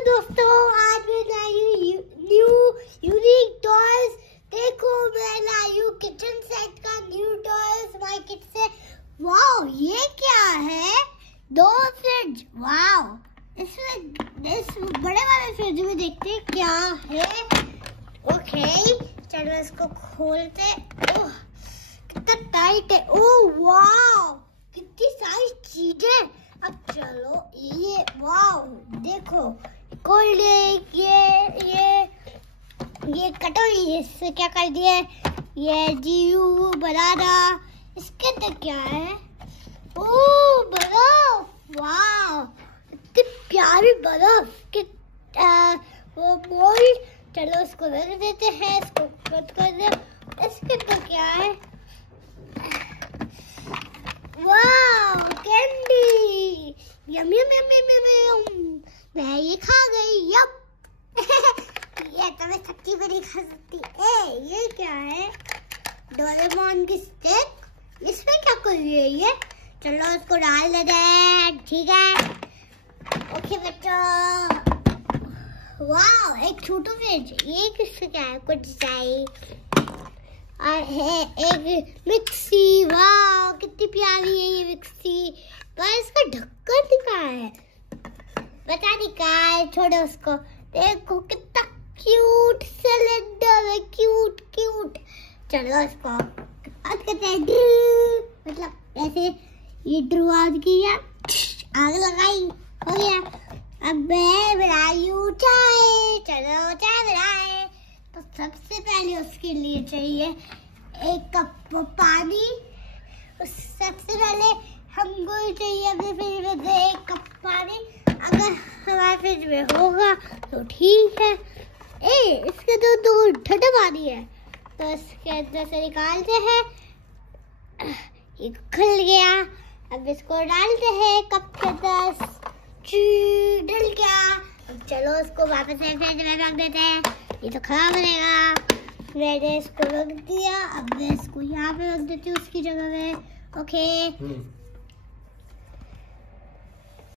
दोस्तों, आज मैं लाई न्यू यूनिक टॉयज। देखो मैं लाई हूँ किचन सेट का न्यू टॉयज मार्केट से। वाओ, ये क्या है? 2 फ्रिज। वाओ, इस बड़े वाले फ्रिज में देखते हैं क्या है। ओके, चलो इसको खोलते। ओह, कितना टाइट है। ओह वाओ, कितनी सारी चीजें। अब चलो ये वाओ देखो, कोल्ड ड्रिंक, ये कटोरी, इससे क्या कर दिया है, ये जीयू बनाना। इसके अंदर क्या है? ओह बर्फ। वाओ, इतनी प्यारी बर्फ कि वो मोल्ड। चलो इसको रख देते हैं, इसको कट कर दे। इसके अंदर क्या है? Wow, candy. Yum yum yum yum yum yum. मैं ये खा गई। यप। ये तो मैं सच्ची में नहीं खा सकती। ये क्या है? डोरेमोन की स्टिक। इसमें क्या कर रही है ये? चलो इसको डाल देते हैं। ठीक है, ओके बच्चों। वाओ, एक छोटू फ्रिज। ये किसका क्या है? कुछ डिजाइन है। एक मिक्सी। वाओ, कितनी प्यारी है ये मिक्सी। पर इसका ढक्कन कहाँ है? पता नहीं कहाँ है। छोड़ो उसको। देखो कितना क्यूट सिलेंडर है। Cute cute. चलो इसको आज करते हैं। मतलब ऐसे ये ड्रुआज किया, आग लगाई, हो गया। अब मैं बनाई हूँ चाय। चलो चाय बनाए। तो सबसे पहले उसके लिए चाहिए 1 कप पानी। सबसे पहले हमको चाहिए अपने फ्रिज में 1 कप पानी। अगर हमारे फ्रिज में होगा तो ठीक है। इसके तो ठंडा पानी है, तो इसके अंदर से निकालते हैं। ये खुल गया। अब इसको डालते हैं कप के अंदर। डल गया। अब चलो इसको वापस से फ्रिज में रख देते हैं। ये तो खराब रहेगा। मैंने इसको रख दिया। अब मैं इसको यहाँ पे रख देती हूँ उसकी जगह में। ओके,